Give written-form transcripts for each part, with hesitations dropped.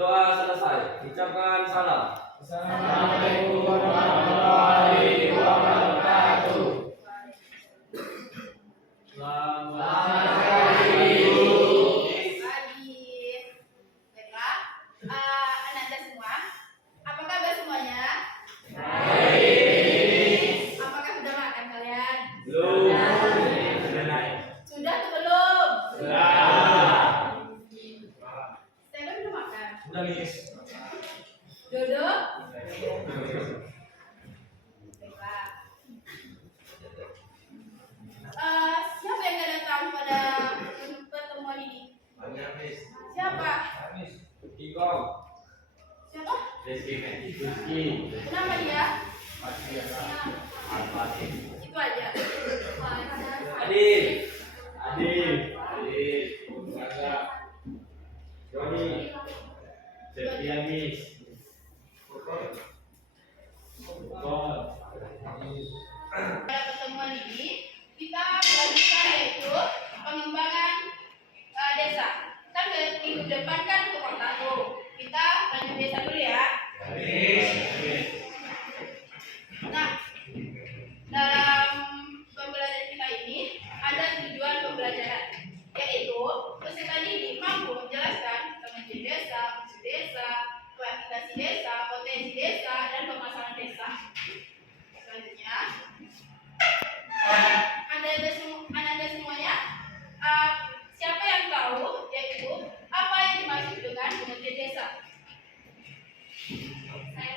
Doa selesai. Ucapkan salam. Assalamualaikum warahmatullahi wabarakatuh. Selamat Baiklah, anak-anak semua, apa kabar semuanya? Baik. Apakah sudah makan kalian? Belum. Sudah atau belum? Sudah. Saya kan udah makan. Udah, Miss. Dodo? Baiklah. Siapa yang gak datang pada pertemuan ini? Banyak, Miss. Siapa? Miss. Kikong. Siapa? Rizky. Kenapa dia? Al-Fatih. Itu aja. Adil. Bangga. Joni. Setia, Miss. Pada pertemuan ini kita melanjutkan yaitu pengembangan desa. Kan minggu depan kan untuk Tahu. Kita lanjut desa dulu ya. Nah, dalam pembelajaran kita ini ada tujuan pembelajaran, yaitu peserta didik mampu menjelaskan kemajuan desa, fungsi desa, kualifikasi desa, potensi desa, dan pemasaran desa. Selanjutnya, anda semuanya, siapa yang tahu yaitu apa yang dimaksud dengan kemajuan desa? Saya,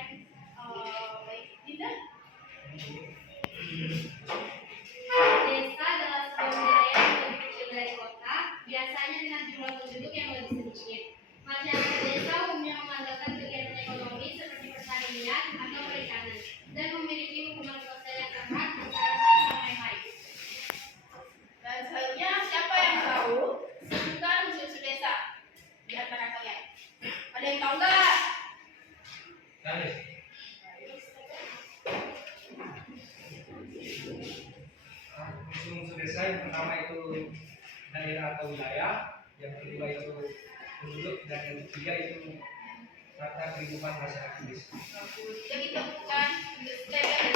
baik, tidak. Desa adalah sebuah wilayah yang lebih kecil dari kota, biasanya dengan jumlah penduduk yang lebih sedikit. Masyarakat desa umumnya mengandalkan kegiatan ekonomi seperti pertanian atau perikanan dan memiliki hubungan sosial yang erat antara satu sama yang lain. Dan selanjutnya, siapa yang tahu sebutan unsur desa di antara kalian? Ada yang tahu nggak? Unsur desa yang pertama itu daerah atau wilayah, yang kedua itu penduduk, dan yang ketiga itu tata kehidupan masyarakat desa. Jadi temukan step dari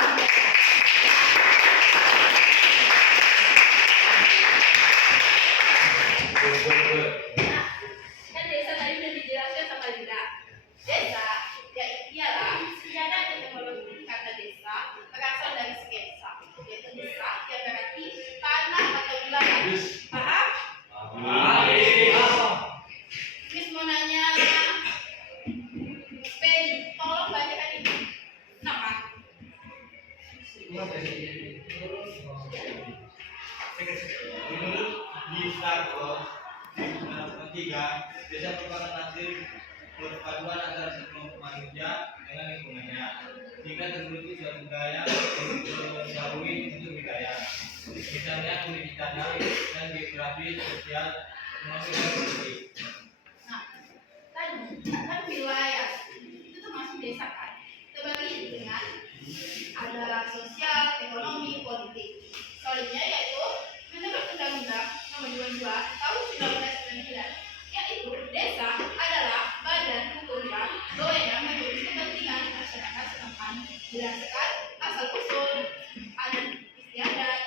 Nah, kan desa tadi sudah dijelaskan sama Linda. Desa ialah sejarah dan teknologi kata desa berasal dari sketsa, yaitu desa yang berarti tanah atau wilayah. Paham? Miss mau nanya, Pedi, tolong bacakan ini. Nama. Menurut Gustavo di 1993, desa merupakan hasil perpaduan antara satu manusia dengan lingkungannya, sehingga terbentuk suatu budaya yang mendahului unsur budaya, misalnya pendidikan dan geografi, sosial, ekonomi dan politik. Nah, kan wilayah itu termasuk desa kan? Terbagi dengan ada sosial, ekonomi, politik. Soalnya yaitu menurut Undang-Undang Nomor 22 Tahun 1999, yaitu desa adalah badan hukum yang berwenang mengurus kepentingan masyarakat setempat berdasarkan asal usul, adat istiadat,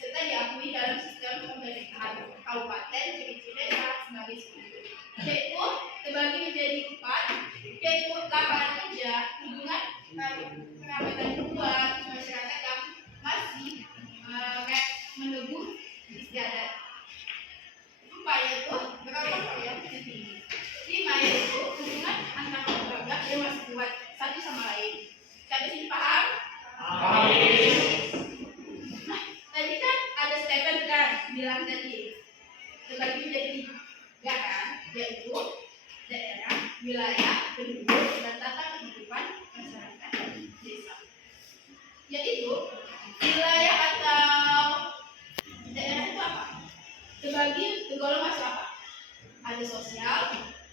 serta diakui dalam sistem pemerintahan kabupaten ciri-ciri desa sebagai berikut, yaitu terbagi menjadi 4, yaitu lapangan kerja, hubungan kerabat kedua, masyarakat yang masih menunggu istiadat. 4 yaitu berapa kalian tinggi. 5 yaitu hubungan antar keluarga yang masih kuat satu sama lain. Sampai sini paham? Nah, tadi kan ada Stephen kan bilang tadi terbagi menjadi 3 kan, yaitu daerah, wilayah, penduduk, dan tata kehidupan masyarakat desa. Yaitu wilayah atau daerah itu apa? Terbagi tergolong masuk apa? Ada sosial,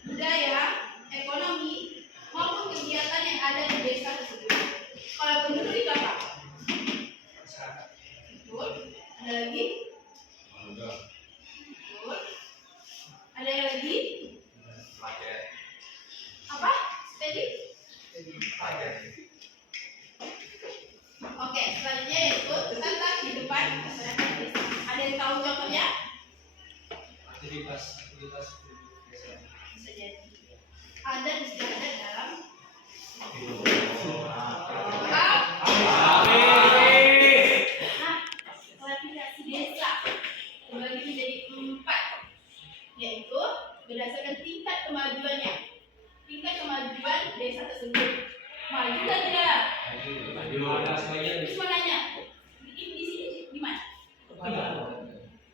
budaya, ekonomi, maupun kegiatan yang ada di desa tersebut. Kalau penduduk itu apa? Betul. Ada lagi? Betul. Ada yang lagi? misalnya aktivitas desa. bisa jadi ada dalam klasifikasi desa terbagi menjadi 4, yaitu berdasarkan tingkat kemajuannya. Tingkat kemajuan desa tersebut maju dan tidak. Terus mau nanya, di sini di mana?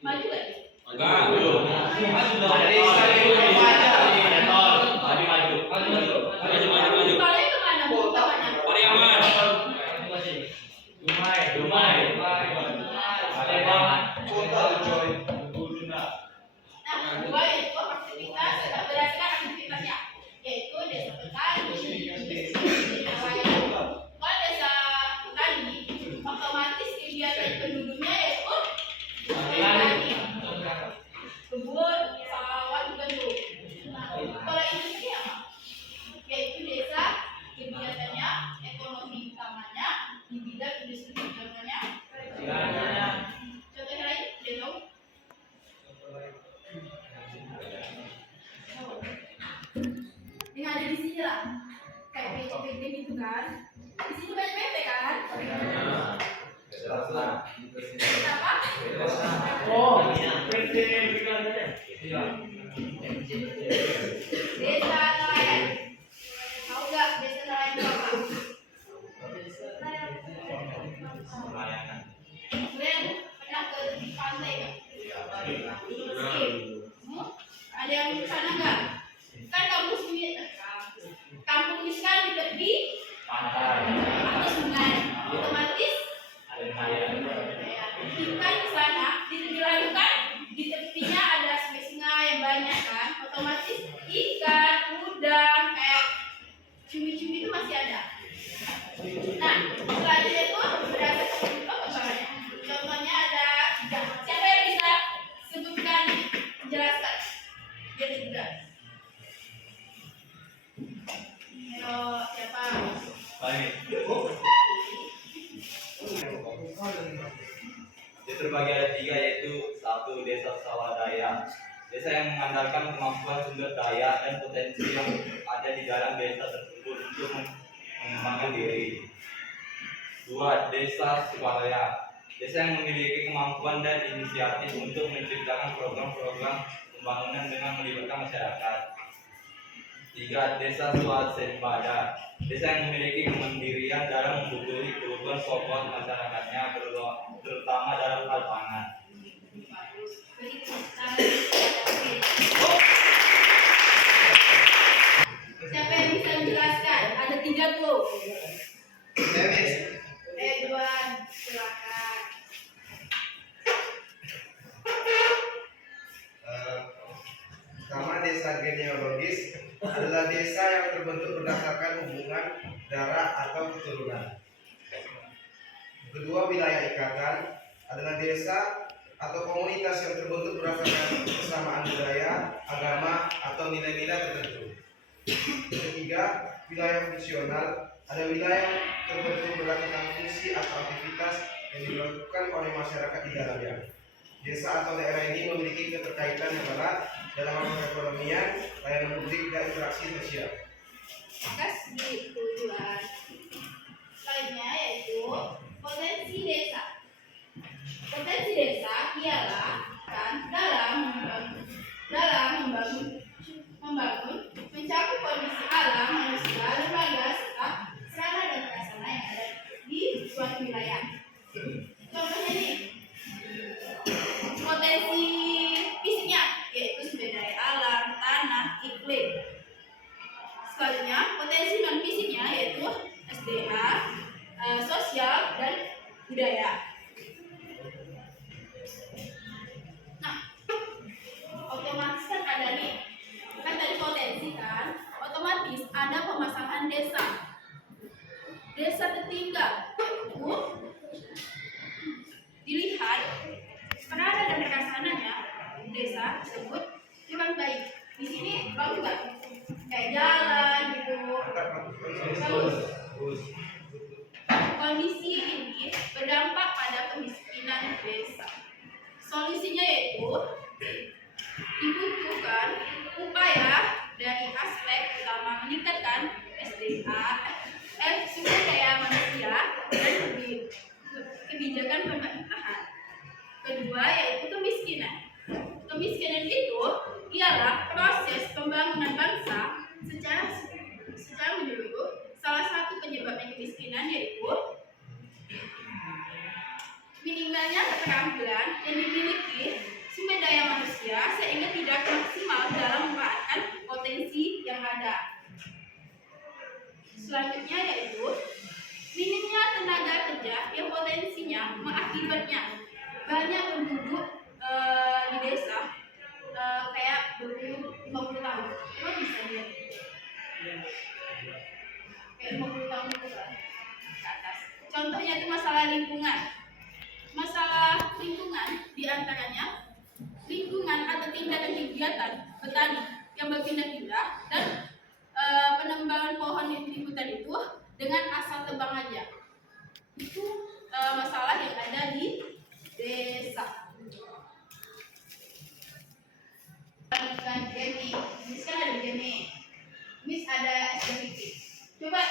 Maju kan? Kalian kemana? Mau ke mana? Nah, dua yaitu aktivitas berdasarkan aktivitasnya, yaitu desa petani, desa nelayan. Kalau desa petani, otomatis kegiatan penduduknya yaitu petani, kebun, sawah juga dulu. Nah, kalau industri apa? Yaitu desa kegiatannya ekonomi utamanya di bidang industri. Contohnya, contohnya lain, dia tahu? Yang ada di sini lah, kayak PCPD gitu kan. Di sini banyak PP kan? Apa? Desa nelayan. Tahu nggak desa nelayan itu apa? Kalian pernah ke tepi pantai nggak? Ada yang ke sana nggak? Kan kampung ini kan di tepi atau sungai, otomatis kita di sana di tepi laut kan, di tepinya ada sungai yang banyak kan, otomatis ikan, udang, kayak cumi-cumi itu masih ada. Nah, selanjutnya itu berdasarkan pengembangannya. Contohnya ada siapa yang bisa sebutkan, jelaskan? Dia juga. Ayo, siapa? Dia terbagi ada 3, yaitu 1 desa swadaya, desa yang mengandalkan kemampuan sumber daya dan potensi yang ada di dalam desa tersebut untuk mengembangkan diri. 2, desa swadaya, desa yang memiliki kemampuan dan inisiatif untuk menciptakan program-program pembangunan dengan melibatkan masyarakat. 3, desa swasembada, desa yang memiliki kemandirian dalam memenuhi kebutuhan pokok masyarakatnya, terutama dalam hal pangan. Siapa yang bisa menjelaskan? Ada 3 tuh. Edwan, silakan. Pertama, desa genealogis adalah desa yang terbentuk berdasarkan hubungan darah atau keturunan. Kedua, wilayah ikatan adalah desa atau komunitas yang terbentuk berdasarkan kesamaan budaya, agama, atau nilai-nilai tertentu. Ketiga, wilayah fungsional adalah wilayah yang terbentuk berdasarkan fungsi atau aktivitas yang dilakukan oleh masyarakat di dalamnya. Desa atau daerah ini memiliki keterkaitan yang erat dalam perekonomian, layanan publik, dan interaksi sosial. Kasih tujuan. Selanjutnya yaitu potensi desa. Potensi desa ialah kan dalam membangun, mencakup kondisi alam, manusia, lembaga, serta sarana dan prasarana yang ada di suatu wilayah. Contohnya nih, potensi fisiknya yaitu sumber daya alam, tanah, iklim. Selanjutnya, potensi non fisiknya yaitu SDA, sosial dan budaya. dibutuhkan upaya dari aspek utama meningkatkan sumber daya manusia dan kebijakan pemerintahan. Kedua yaitu kemiskinan. Kemiskinan itu ialah proses pembangunan bangsa secara menyeluruh. Salah satu penyebabnya kemiskinan yaitu minimalnya keterampilan yang dimiliki sumber daya manusia sehingga tidak maksimal dalam memanfaatkan potensi yang ada. Selanjutnya yaitu minimnya tenaga kerja yang potensinya mengakibatnya banyak penduduk di desa kayak 50 tahun. Lo bisa lihat kayak 50 tahun itu kan ke atas. Contohnya itu masalah lingkungan. Masalah lingkungan diantaranya lingkungan atau tindakan kegiatan petani yang berpindah-pindah dan penebangan pohon di hutan itu dengan asal tebang aja. Itu masalah yang ada di desa. Bukan Gemi, Miss kan ada Gemi, Miss ada SDPK. Coba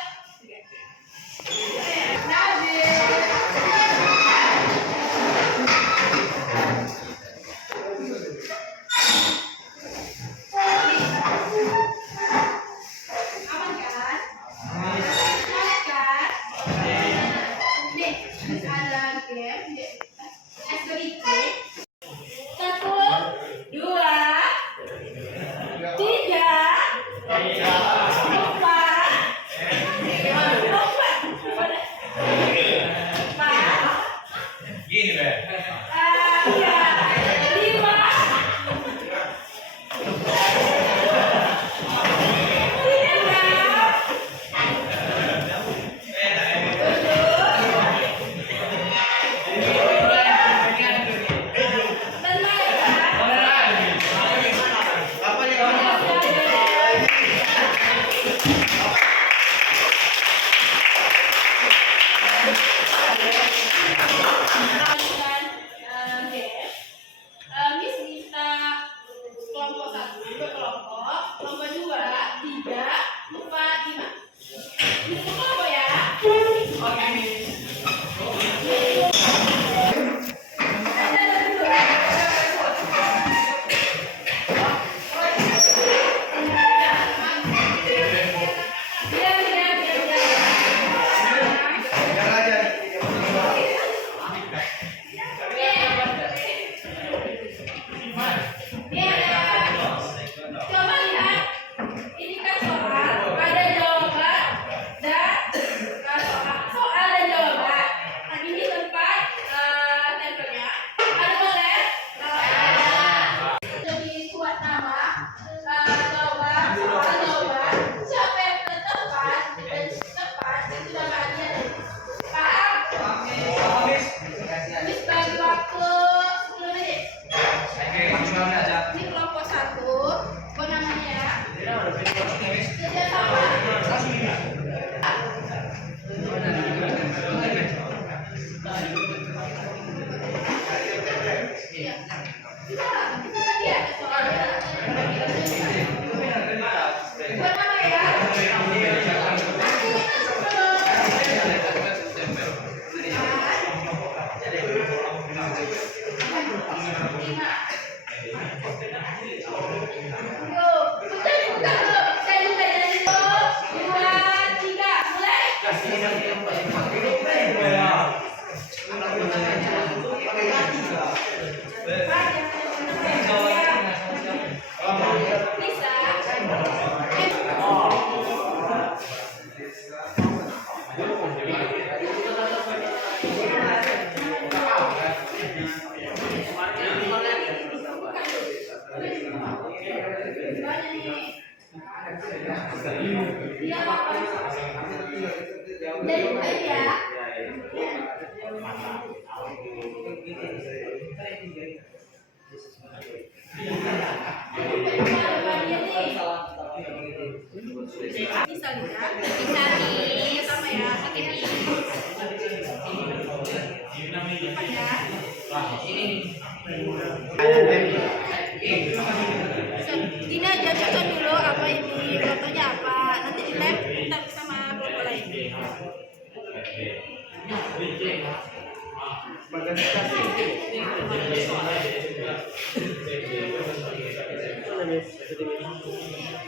Ini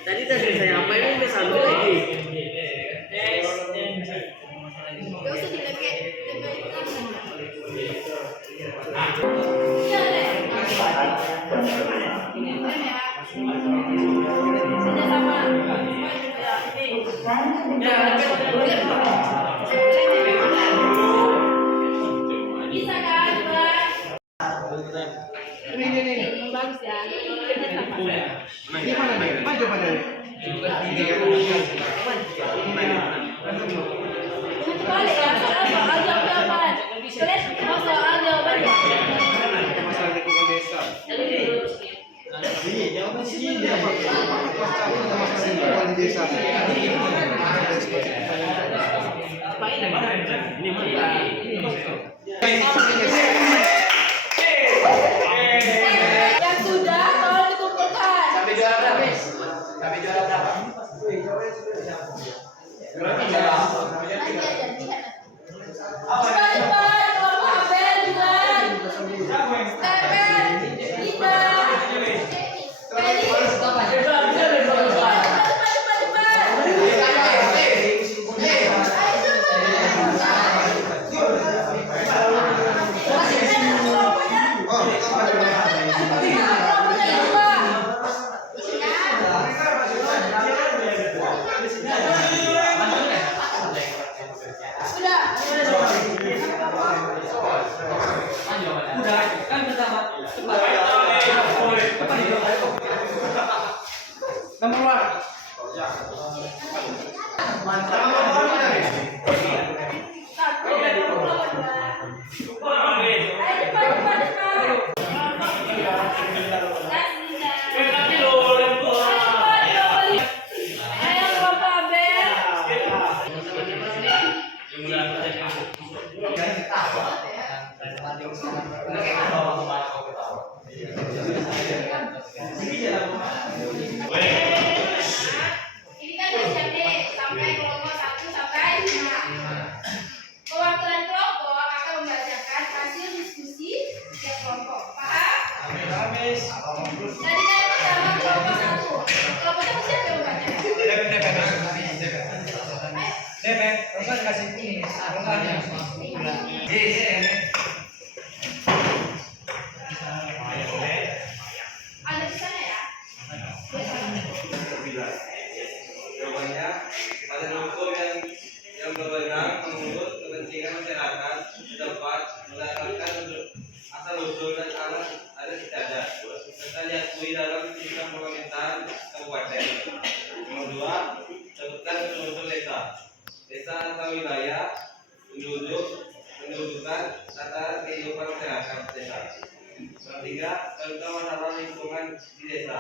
Tadi udah selesai apa ini udah sambil lagi. Gak usah dipakai. Bisa kan, Bang? Ini. Bagus ya. Ini mana nih? Maju pada nih. Ini kan. Itu balik ya. Soal jawaban. Kalian mau soal jawabannya? Masalah lingkungan desa. Masalah lingkungan di desa. Yang sudah tolong dikumpulkan. Sampai juara berapa, Miss? Sampai juara berapa? Nanti aja lihat. Cepat, kelompok Abel duluan. Stephen, Ida, Feli. Nomor Ini kan SME sampai kelompok 1 sampai 5. Perwakilan kelompok akan membacakan hasil diskusi setiap kelompok. Paham? Tadi kan yang pertama kelompok 1. Kelompok 1 siapa yang membacakan? kasih ini. Ada di sana ya? Jawabannya, badan hukum yang berwenang mengurus kepentingan masyarakat setempat berdasarkan asal usul dan alat adat istiadat serta diakui dalam sistem pemerintahan kabupaten. Nomor 2, sebutkan unsur desa. Desa atau wilayah, penduduk, pendudukan, tata kehidupan masyarakat desa. Nomor 3, tentang masalah lingkungan di desa.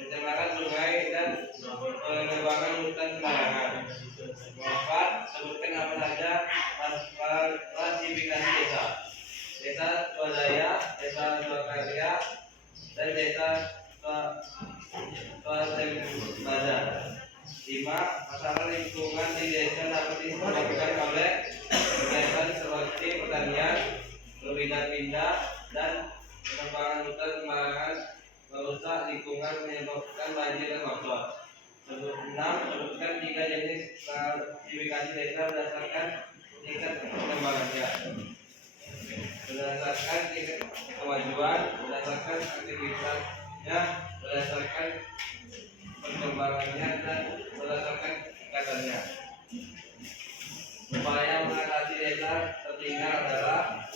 Pencemaran sungai dan penebangan hutan sembarangan. Nomor 4, sebutkan apa saja klasifikasi desa. Desa swadaya, desa swakarya, dan desa swasembada. 5, masalah lingkungan di desa dapat disebabkan oleh kegiatan seperti pertanian, berpindah-pindah, dan penebangan hutan sembarangan merusak lingkungan menyebabkan banjir dan longsor. 6, sebutkan 3 jenis klasifikasi desa berdasarkan tingkat perkembangannya. Berdasarkan tingkat kemajuan, berdasarkan aktivitasnya, berdasarkan perkembangannya, dan berdasarkan tingkatannya. Upaya mengatasi desa tertinggal adalah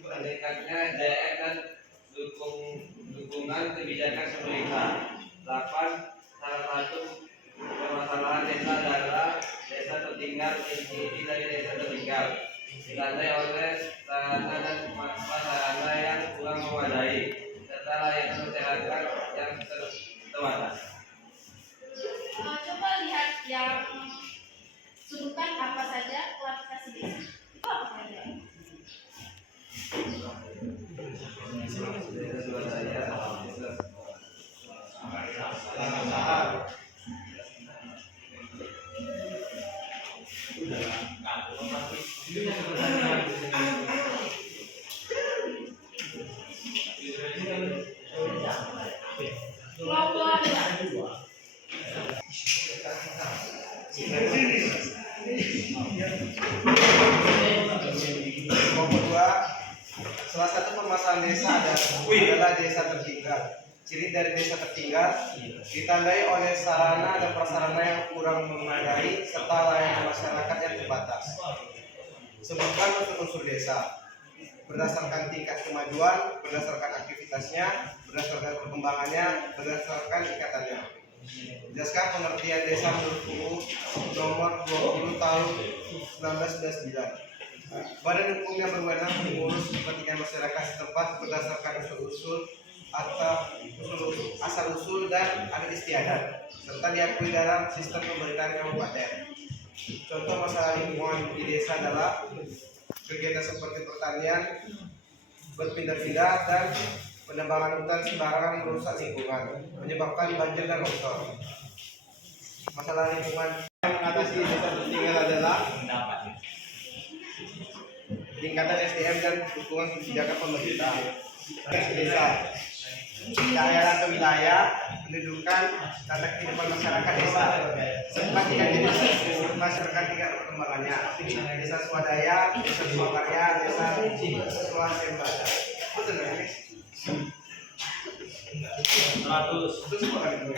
meningkatnya SDM dan dukungan kebijakan pemerintah. 8, salah satu permasalahan desa adalah desa tertinggal inti dari desa tertinggal ditandai oleh sarana dan prasarana yang kurang memadai serta layanan masyarakat yang terbatas. Coba lihat yang sebutkan apa saja klasifikasi desa. Itu apa saja? adalah desa tertinggal. Ciri dari desa tertinggal ditandai oleh sarana dan prasarana yang kurang memadai serta layanan masyarakat yang terbatas. Sebutkan unsur-unsur desa berdasarkan tingkat kemajuan, berdasarkan aktivitasnya, berdasarkan perkembangannya, berdasarkan ikatannya. Jelaskan pengertian desa menurut UU nomor 20 tahun 1999. Badan hukum yang berwenang mengurus kepentingan masyarakat setempat berdasarkan usul-usul atau asal-usul dan adat istiadat serta diakui dalam sistem pemerintahan kabupaten. Contoh masalah lingkungan di desa adalah kegiatan seperti pertanian berpindah-pindah dan penebangan hutan sembarangan merusak lingkungan, menyebabkan banjir dan longsor. Masalah lingkungan yang mengatasi desa tertinggal adalah peningkatan SDM dan dukungan kebijakan pemerintah. Desa, daerah atau wilayah, pendudukan, tata kehidupan masyarakat desa, serta tingkat masyarakat tingkat perkembangannya. Desa swadaya, desa swakarya, desa swasembada. Betul nggak guys? 100. Itu semua kan itu.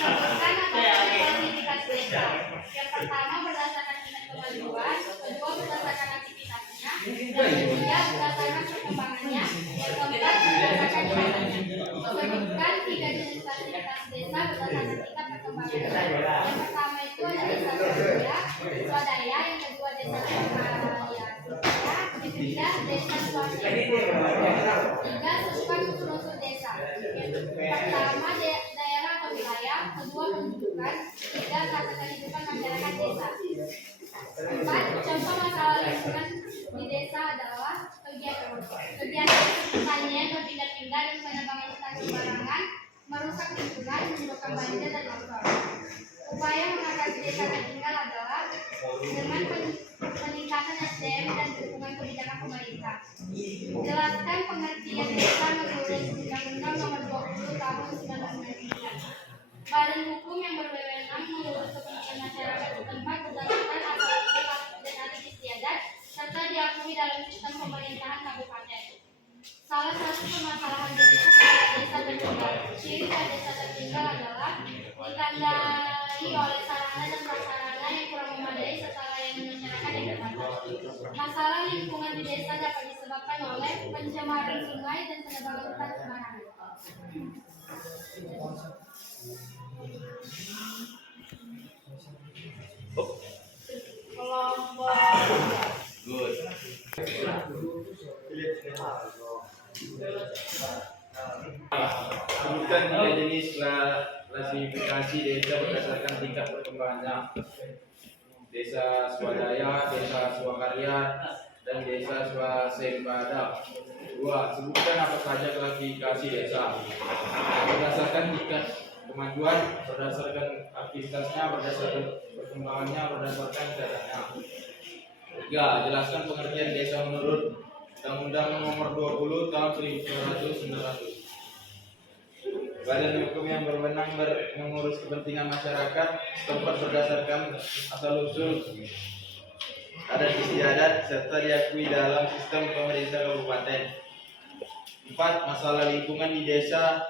Sebutkan aktivitas desa. Yang pertama berdasarkan tingkat kemajuan, kedua berdasarkan aktivitasnya, yang ketiga berdasarkan perkembangannya, yang keempat berdasarkan ikatannya. Sebutkan tiga jenis aktivitas desa berdasarkan tingkat perkembangannya. Yang pertama itu ada desa swadaya, yang kedua desa swakarya, yang ketiga desa swasembada. Tiga, sebutkan unsur-unsur desa. Yang pertama daerah atau wilayah, kedua pendudukan, tiga tata kehidupan masyarakat desa. Empat, contoh masalah lingkungan di desa adalah kegiatan pertanian berpindah-pindah dan penebangan hutan sembarangan, merusak lingkungan, menyebabkan banjir dan longsor. Upaya mengatasi desa tertinggal adalah dengan peningkatan SDM dan dukungan kebijakan pemerintah. Jelaskan pengertian desa menurut Undang-Undang Nomor 20 Tahun 1999. Badan hukum yang berwenang mengurus kepentingan masyarakat setempat berdasarkan asal-usul dan adat istiadat serta diakui dalam sistem pemerintahan kabupaten. Salah satu permasalahan di desa tertinggal. Ciri desa tertinggal adalah ditandai oleh sarana dan prasarana yang kurang memadai serta layanan masyarakat yang terbatas. Masalah lingkungan di desa dapat disebabkan oleh pencemaran sungai dan penebangan hutan sembarangan. Good. Sebutkan tiga jenis klasifikasi desa berdasarkan tingkat perkembangannya. Desa swadaya, desa swakarya, dan desa swasembada. 2. Sebutkan apa saja klasifikasi desa berdasarkan tingkat kemajuan, berdasarkan aktivitasnya, berdasarkan perkembangannya, berdasarkan caranya. 3. Jelaskan pengertian desa menurut Undang-Undang Nomor 20 Tahun 1999. Badan hukum yang berwenang mengurus kepentingan masyarakat setempat berdasarkan asal-usul adat istiadat serta diakui dalam sistem pemerintah kabupaten. 4. Masalah lingkungan di desa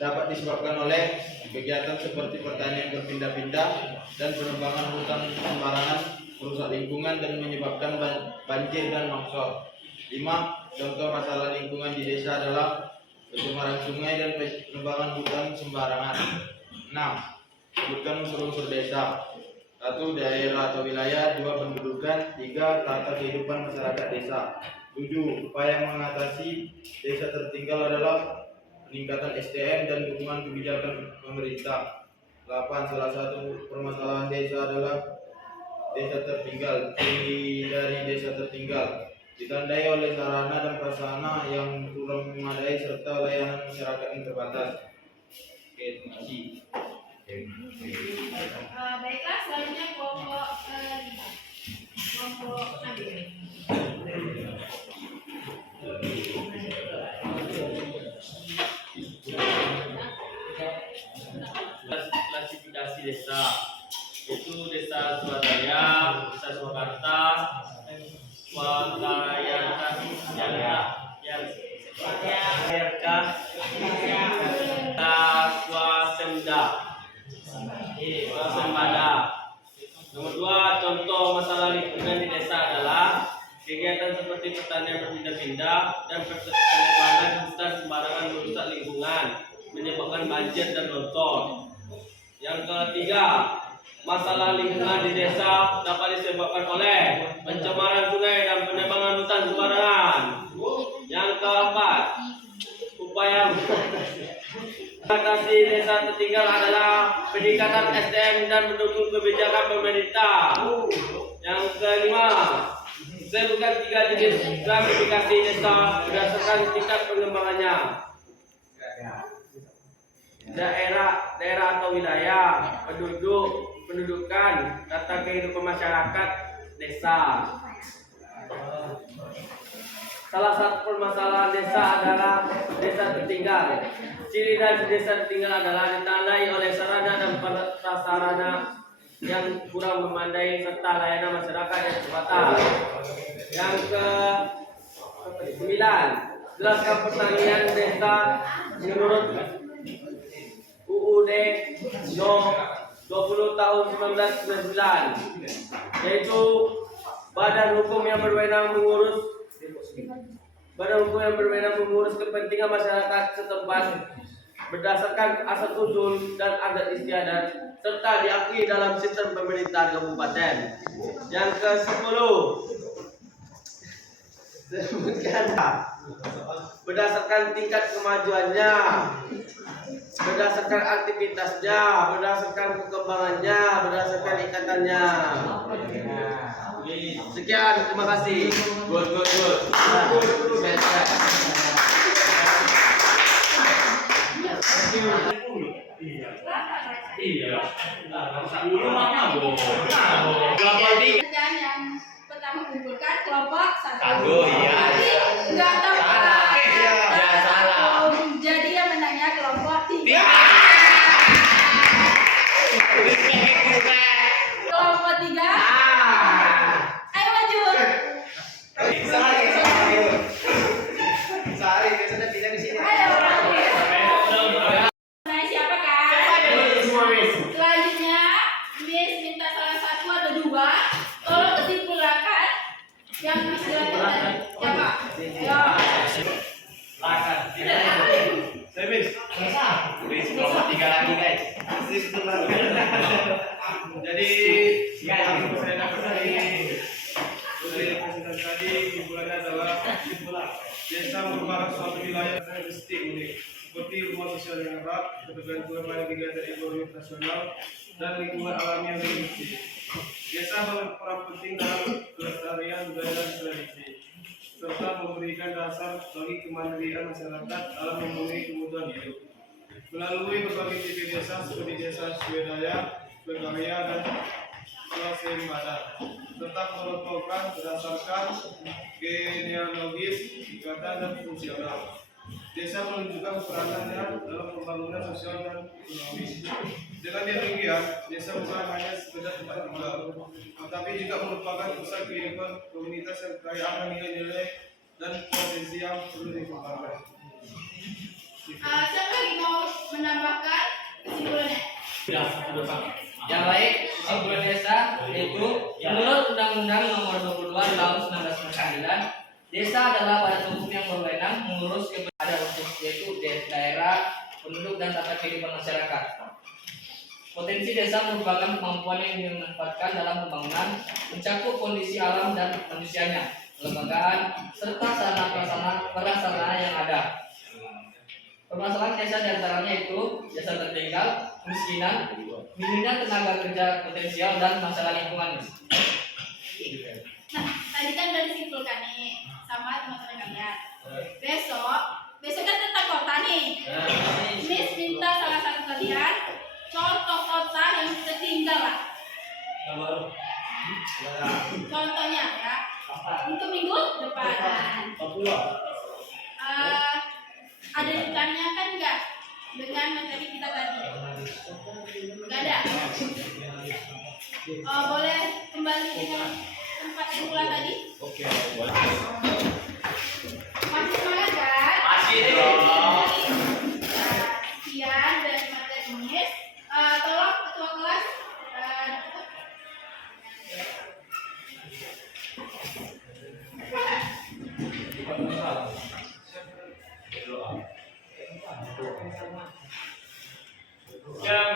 dapat disebabkan oleh kegiatan seperti pertanian berpindah-pindah dan penebangan hutan sembarangan, merusak lingkungan dan menyebabkan banjir dan longsor. 5. Contoh masalah lingkungan di desa adalah pencemaran sungai dan penebangan hutan sembarangan. 6. Sebutkan unsur-unsur desa. 1. Daerah atau wilayah. 2. Pendudukan. 3. Tata kehidupan masyarakat desa. 7. Upaya mengatasi desa tertinggal adalah peningkatan SDM dan dukungan kebijakan pemerintah. 8. Salah satu permasalahan desa adalah desa tertinggal. Ciri dari desa tertinggal ditandai oleh sarana dan prasarana yang kurang memadai serta layanan masyarakat yang terbatas. Oke, terima kasih. Baiklah, selanjutnya kelompok Nabil. desa, yaitu Desa Swadaya, Desa Swakarta, Swakayanta, Swasemda, Swasembada. Nomor 2, contoh masalah lingkungan di desa adalah kegiatan seperti pertanian berpindah-pindah dan penerbangan hutan sembarangan merusak lingkungan, menyebabkan banjir dan longsor. Yang ketiga, masalah lingkungan di desa dapat disebabkan oleh pencemaran sungai dan penebangan hutan sembarangan. Yang keempat, upaya mengatasi desa tertinggal adalah peningkatan SDM dan mendukung kebijakan pemerintah. Yang kelima, sebutkan 3 jenis klasifikasi desa berdasarkan tingkat pengembangannya. Daerah atau wilayah, pendudukan, tata kehidupan masyarakat desa. Salah satu permasalahan desa adalah desa tertinggal. Ciri dari desa tertinggal adalah ditandai oleh sarana dan prasarana yang kurang memadai serta layanan masyarakat yang terbatas. Yang ke-9, jelaskan pertanian desa menurut UUD No 20 tahun 1999, yaitu badan hukum yang berwenang mengurus kepentingan masyarakat setempat berdasarkan asal-usul dan adat istiadat serta diakui dalam sistem pemerintahan kabupaten. Yang ke-10, berdasarkan tingkat kemajuannya, berdasarkan aktivitasnya, berdasarkan perkembangannya, berdasarkan ikatannya. Sekian, terima kasih. Good. Dan yang pertama kumpulkan kelompok 1. Iya. Enggak tepat. Iya, salah. Jadi yang menangnya kelompok 3. Kelompok 3. Ayo maju. Sehari biasanya pindah ke sini. Ayo maju. Nah, siapa kan? Selanjutnya, Miss minta salah satu atau 2. Tolong kesimpulankan yang dijelaskan tadi. Siapa? Ayo. Kelompok 3 lagi guys. Jadi yang saya dapat dari presiden tadi, kesimpulannya adalah desa merupakan suatu wilayah karakteristik unik seperti rumah sosial yang erat, ketergantungan pada kegiatan ekonomi nasional, dan lingkungan alami yang bersih. Desa berperan penting dalam kelestarian budaya dan tradisi, serta memberikan dasar bagi kemandirian masyarakat dalam memenuhi kebutuhan hidup. Melalui berbagai tipe desa seperti desa Swadaya, Swakarya, dan Swasembada, tetap menentukan berdasarkan genealogis, ikatan, dan fungsional. Desa menunjukkan peranannya dalam pembangunan sosial dan ekonomi. Dengan demikian, desa bukan hanya sekedar tempat tinggal, tetapi juga merupakan pusat kehidupan komunitas yang kaya akan nilai-nilai dan potensi yang perlu dikembangkan. Siapa lagi mau menambahkan kesimpulannya? Yang baik, kesimpulan desa yaitu menurut Undang-Undang Nomor 22 Tahun 1999, desa adalah badan hukum yang berwenang mengurus keberadaan untuk yaitu daerah, penduduk, dan tata kehidupan masyarakat. Potensi desa merupakan kemampuan yang dimanfaatkan dalam pembangunan, mencakup kondisi alam dan manusianya, kelembagaan, serta sarana-prasarana yang ada. Permasalahan desa diantaranya itu desa tertinggal, kemiskinan, minimnya tenaga kerja potensial, dan masalah lingkungan. Nah, tadi kan udah disimpulkan nih sama teman-teman kalian. Besok kan tentang kota nih. Miss minta salah satu kalian contoh kota yang tertinggal lah. Contohnya ya. Untuk minggu depan. Ada ditanya kan enggak dengan materi kita tadi? Gak ada. Boleh kembali dengan tempat semula tadi? Oke. Masih semangat kan? Masih dong. Nah, sekian dari materi ini. Tolong ketua kelas tutup. Yang